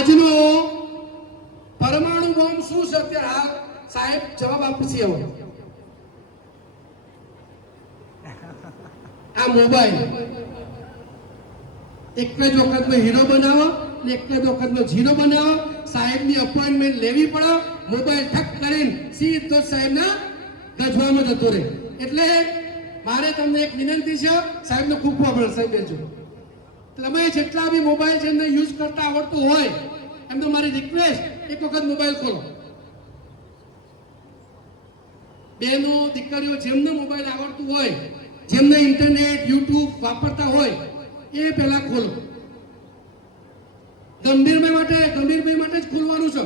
આજનો પરમાણુ બોમ્બ શું છે અત્યારે હાલ સાહેબ જવાબ આપશે એવો આ મોબાઈલ એક જ વખતનો હીરો બનાવો ને એક જ વખતનો ઝીરો બનાવો સાહેબની અપોઇન્ટમેન્ટ લેવી પડે મોબાઈલ ઠક કરીને સીધો સાહેબના ગજવામાં જતો રહે એટલે મારે તમને એક વિનંતી છે સાહેબનો ખૂબ ખૂબ આભાર સાહેબ બેજો તમે જેટલા બી મોબાઈલ છે એમને યુઝ કરતા આવડતું હોય એમને મારી રિક્વેસ્ટ એક વખત મોબાઈલ ખોલો બેનો દીકરીઓ જેમને મોબાઈલ આવડતું હોય જેમને ઇન્ટરનેટ યુટ્યુબ વાપરતા હોય એ પહેલા ખોલો ગંભીરભાઈ માટે જ ખોલવાનું છે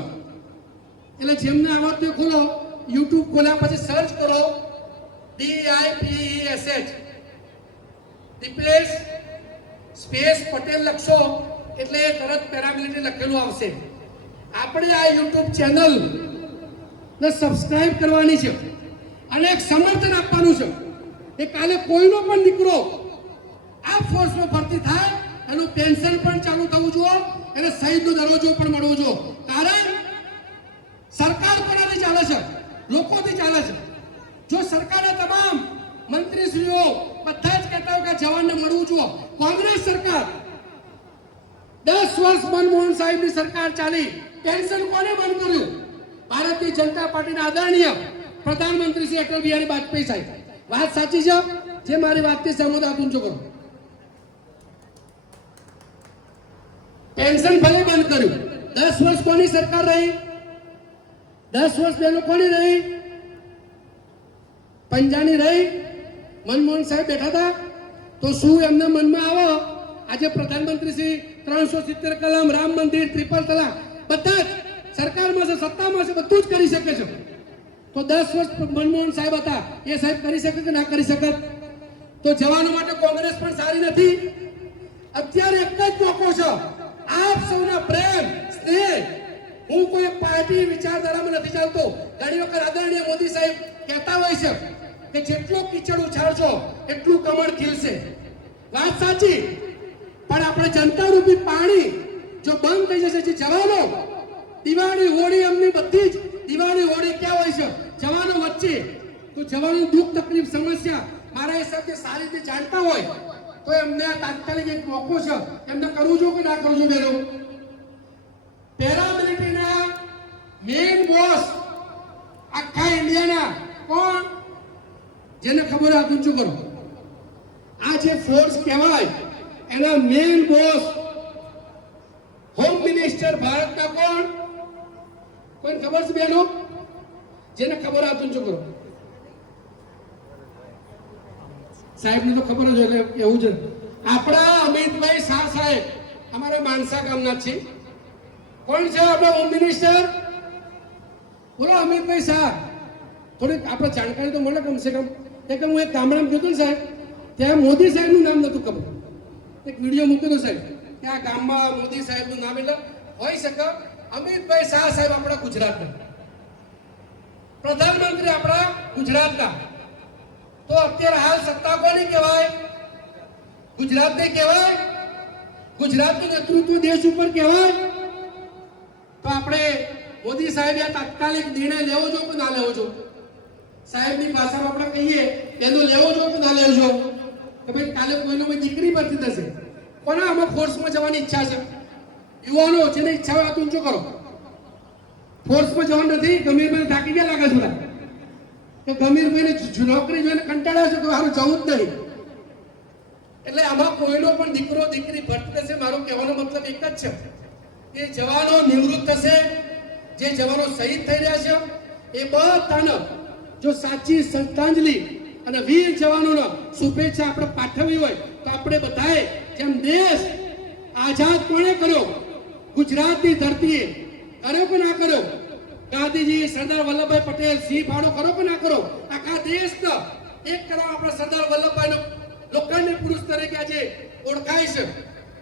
એટલે જેમને આવડતું હોય ખોલો યુટ્યુબ ખોલ્યા પછી સર્ચ કરો DIPESH દીપેશ સ્પેસ પટેલ લખશો એટલે તરત પેરામિલિટરી લખેલું આવશે આપણે આ યુટ્યુબ ચેનલ ને સબસ્ક્રાઇબ કરવાની છે અને એક સમર્થન આપવાનું છે એ કાલે કોઈનો પણ દીકરો આ ફોર્સમાં ભરતી થાય એનું પેન્શન પણ ચાલુ થવું જોઈએ એને શહીદનો દરજ્જો પણ મળવો જોઈએ કારણ સરકાર કોનાથી ચાલે છે લોકોથી ચાલે છે જો સરકારના તમામ મંત્રીશ્રીઓ બધા જ કહેતા હોય કે જવાનને મળવું જોઈએ કોંગ્રેસ સરકાર 10 વર્ષ મનમોહન સાહેબની સરકાર ચાલી પેન્શન કોને બંધ કર્યું ભારતીય જનતા પાર્ટીના આદરણીય પ્રધાનમંત્રી શ્રી અટલ બિહારી વાજપેયી સાહેબ વાત સાચી છે જે મારી વાતથી સહમત આપું છું કરો પેન્શન ભલે બંધ કર્યું 10 વર્ષ કોની સરકાર રહી 10 વર્ષ બે લોકોની રહી પંજાની રહી મનમોહન સાહેબ બેઠા હતા તો શું એમના મનમાં આવો આજે પ્રધાનમંત્રી શ્રી 370 કલમ રામ મંદિર ટ્રિપલ તલાક બધા જ સરકારમાં છે સત્તામાં છે બધું જ કરી શકે છે તો 10 વર્ષ મનમોહન સાહેબ હતા એ સાહેબ કરી શકે કે ના કરી શકે તો જવાનો માટે કોંગ્રેસ પણ સારી નથી અત્યારે એક જ મોકો છે આપ સૌના પ્રેમ સ્નેહ હું કોઈ પાર્ટી વિચારધારામાં નથી ચાલતો ઘણી વખત આદરણીય મોદી સાહેબ કહેતા હોય છે કે જેટલો કીચડ ઉછાળશો એટલું કમળ ખીલશે વાત સાચી પણ આપણે જનતા રૂપી પાણી જો બંધ થઈ જશે જે જવાનો દિવાળી હોળી એમની બધી જ દિવાળી હોળી ક્યાં હોય છે જવાનો વચ્ચે તો જવાનું દુઃખ તકલીફ સમસ્યા મારા હિસાબથી સારી રીતે જાણતા હોય તો એમને આ તાત્કાલિક એક મોકો છે એમને કરવું જોઈએ કે ના કરવું જોઈએ બેનો પેરામિલિટરીના મેઇન બોસ આખા ઇન્ડિયાના કોણ જેને ખબર આપું છું કરો આ જે ફોર્સ કહેવાય એના મેઇન બોસ હોમ મિનિસ્ટર ભારતના કોણ કોઈ ખબર છે બેનો જેને ખબર આપું છું કરો સાહેબને તો ખબર જ એટલે એવું છે આપણા અમિતભાઈ શાહ સાહેબ અમારા માનસા ગામના છે કોણ છે આપણા હોમ મિનિસ્ટર બોલો અમિતભાઈ શાહ થોડીક આપણે જાણકારી તો મળે કમસે કમ કે હું એક ગામડામાં ગયો ને સાહેબ ત્યાં મોદી સાહેબનું નામ નહોતું ખબર એક વિડીયો મૂકેલો સાહેબ કે આ ગામમાં મોદી સાહેબનું નામ એટલે હોઈ શકે અમિતભાઈ શાહ સાહેબ આપણા ગુજરાતના પ્રધાનમંત્રી આપણા ગુજરાતના તો અત્યારે હાલ સત્તા કોની કહેવાય ગુજરાતની કહેવાય ગુજરાતનું નેતૃત્વ દેશ ઉપર કહેવાય તો આપણે મોદી સાહેબે તાત્કાલિક નિર્ણય લેવો જોઈએ કે ના લેવો જોઈએ સાહેબની ભાષામાં આપણે કહીએ એનો લેવો જોઈએ કે ના લેવો જોઈએ કે ભાઈ કાલે કોઈનો કોઈ દીકરી ભરતી થશે કોના આમાં ફોર્સમાં જવાની ઈચ્છા છે યુવાનો જેને ઈચ્છા હોય તો ઊંચો કરો ફોર્સમાં જવાનું નથી ગંભીરભાઈ થાકી ગયા લાગે થોડા કે ગંભીરભાઈને નોકરી જોઈને કંટાળ્યા છે તો સારું જવું જ નહીં એટલે આમાં કોઈનો પણ દીકરો દીકરી ભરતી થશે મારો કહેવાનો મતલબ એક જ છે કે જવાનો નિવૃત્ત થશે જે જવાનો શહીદ થઈ રહ્યા છે એ બધાને જો સાચી શ્રદ્ધાંજલિ અને વીર જવાનોને શુભેચ્છા આપણે પાઠવવી હોય તો આપણે બધાએ જેમ દેશ આઝાદ કોણે કર્યો ગુજરાતની ધરતીએ કર્યો કે ના કર્યો ગાંધીજી સરદાર વલ્લભભાઈ પટેલ સિંહ ફાળો કરો કે ના કરો આખા દેશને એક કરવા આપણા સરદાર વલ્લભભાઈનો લોખંડી પુરુષ તરીકે આજે ઓળખાય છે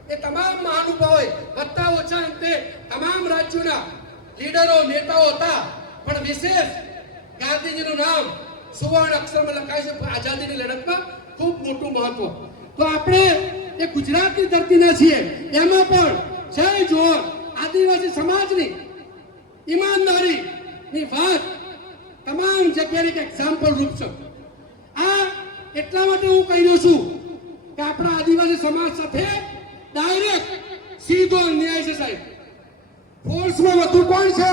એ તમામ મહાનુભાવોએ વત્તા ઓછા અંતે તમામ રાજ્યોના લીડરો નેતાઓ હતા પણ વિશેષ ગાંધીજીનું નામ સુવર્ણ અક્ષરમાં લખાય છે આઝાદીની લડતમાં ખૂબ મોટું મહત્વ તો આપણે એ ગુજરાતની ધરતીના છીએ એમાં પણ જય જોહર આ આદિવાસી સમાજની ઈમાનદારીની વાત તમામ જગ્યાએ એક એક્ઝામ્પલ રૂપ છે. આ એટલા માટે હું કહી રહ્યો છું કે આપણા આદિવાસી સમાજ સાથે ડાયરેક્ટ સીધો અન્યાય છે સાહેબ. ફોર્સમાં વધુ કોણ છે?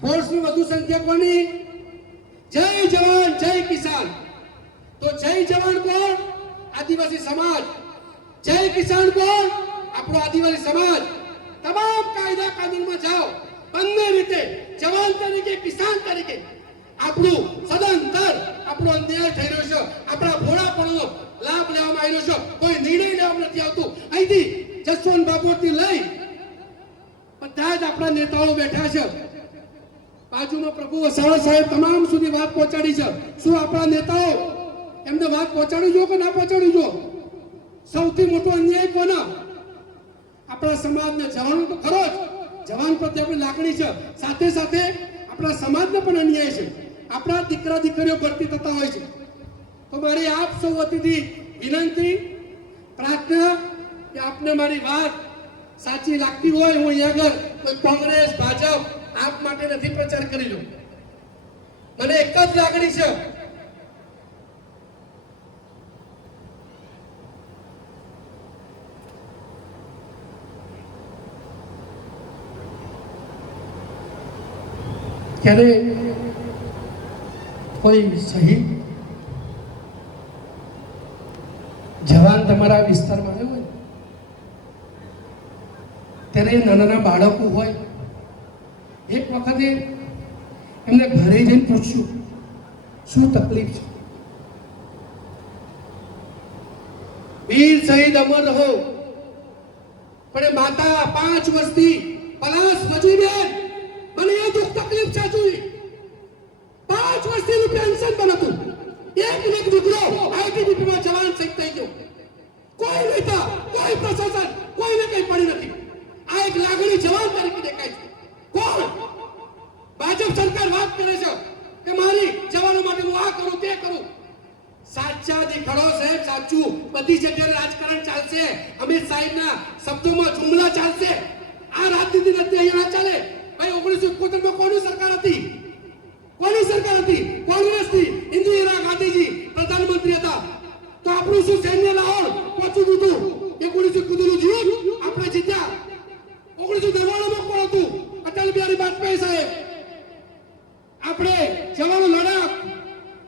ફોર્સની વધુ સંખ્યા કોની? જય જવાન જય કિસાન. તો જય જવાન કોણ? આદિવાસી સમાજ. જય કિસાન કોણ? આપણો આદિવાસી સમાજ. તમામ કાયદા કાનૂનમાં જાઓ, બંને રીતે જવાન તરીકે કિસાન તરીકે આપણું સદંતર આપણો અન્યાય થઈ રહ્યો છે. આપણા ભોળાપણનો લાભ લેવામાં આવી રહ્યો છે. કોઈ નિર્ણય લેવામાં નથી આવતું. અહીંથી જસવંત બાબુથી લઈ બધા જ આપણા નેતાઓ બેઠા છે. બાજુમાં પ્રભુ વસાવા સાહેબ તમામ સુધી વાત પહોંચાડી છે. શું આપણા નેતાઓ એમને વાત પહોંચાડી જો કે ના પહોંચાડી જો? સૌથી મોટો અન્યાય કોનો? આપણા સમાજને. જવાનો તો ખરો જ, જવાન પ્રત્યે આપણી લાગણી છે, સાથે સાથે આપણા સમાજને પણ અન્યાય છે. આપણા દીકરા દીકરીઓ ભરતી થતા હોય છે. તો મારી આપ સૌ વતીથી વિનંતી, પ્રાર્થના કે આપને મારી વાત સાચી લાગતી હોય, હું અહીંયા આગળ કોઈ કોંગ્રેસ ભાજપ આપ માટે નથી પ્રચાર કરી રહ્યો. મને એક જ લાગણી છે, ક્યારે કોઈ શહીદ જવાન તમારા વિસ્તારમાં આવ્યો હોય ત્યારે નાના બાળકો હોય, એક વખતે એમને ઘરે જઈને પૂછ્યું શું તકલીફ છે? વીર શહીદ અમર રહો. પણ માતા 5 વર્ષથી પલાશ મજૂરી મને એ દુઃખ તકલીફ છે. જોઈ 5 વર્ષથી પેન્શન પણ હતું. એક દીકરો આઈટીબીપીમાં જવાન શહીદ થઈ ગયો. કોઈ નેતા, કોઈ પ્રશાસન, કોઈને કઈ પડી નથી. આ એક લાગણી જવાન તરીકે દેખાય છે. કોણ? ભાજપ સરકાર વાત કરે છે કે મારી જવાનો માટે હું આ કરું તે કરું. સાચા દેખાડો સાહેબ, સાચું. બધી જગ્યાએ રાજકારણ ચાલશે, અમિત સાહેબના શબ્દોમાં જુમલા ચાલશે. આ રાજનીતિ નથી, અહીંયા ના ચાલે. ભાઈ 1971 માં કોની સરકાર હતી? કોની સરકાર હતી? કોંગ્રેસની. ઇન્દિરા ગાંધીજી